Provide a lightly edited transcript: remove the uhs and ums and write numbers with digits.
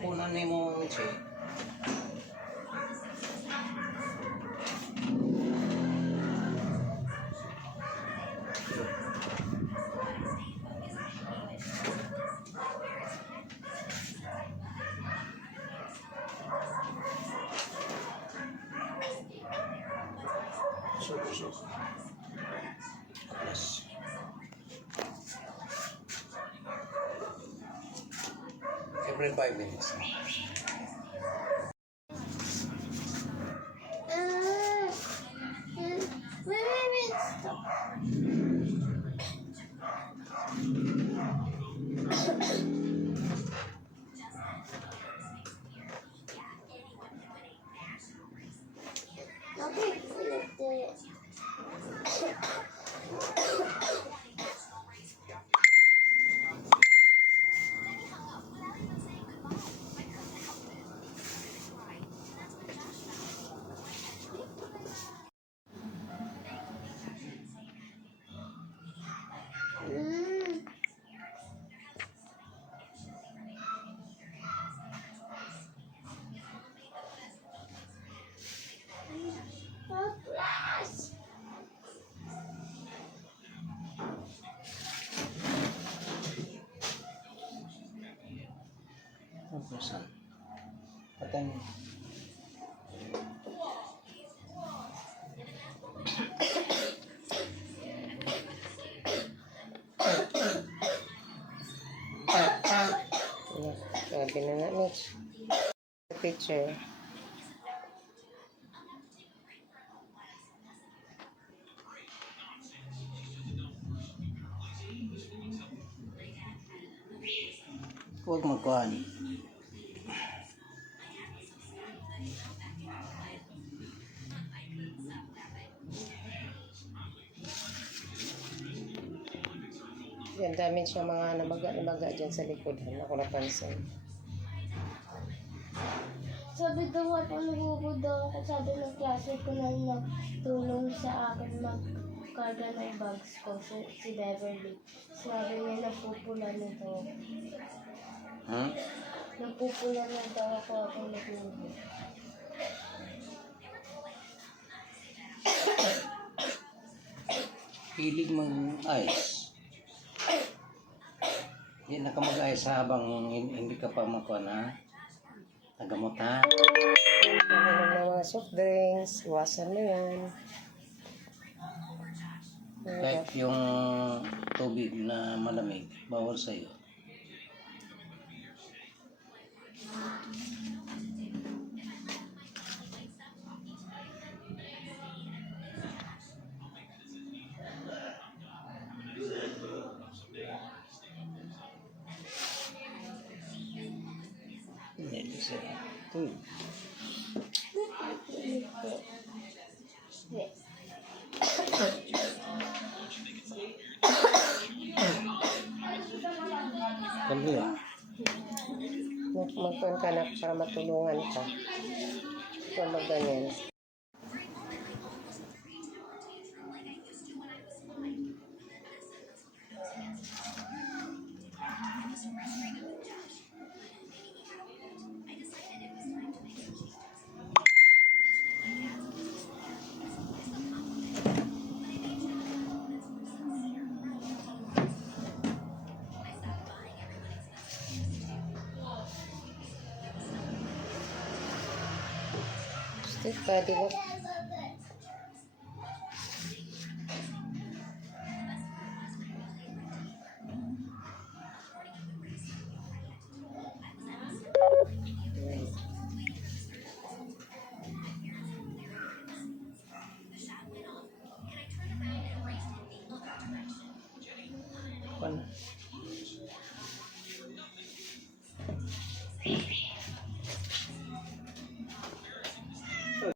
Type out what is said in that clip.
Kunan ni mo che. Yes. Every 5 minutes. Pesan. Patang. Sabi na nga, Mitch. Picture. Huwag magkuhan. Yan, dami siya mga namaga dyan sa likod. Ako napansin. Sabi daw at nagugod daw ako, sabi ng klase ko na tulong sa akin magkarga ng bags ko, si Beverly. Sabi niya napupula na daw. Napupula na daw ako nagugod. Hilig mag-ice. Hindi na ka mag-ice habang hindi ka pa makuha na nagamot ha. Ano ng mga soft drinks, iwasan mo yan. Kahit yung tubig na malamig, bawal sa'yo. Ito eh. Wait. Dali ah. Magpuan ka na para matulungan ka. Kung magganyan. Stick pwede na. Ano?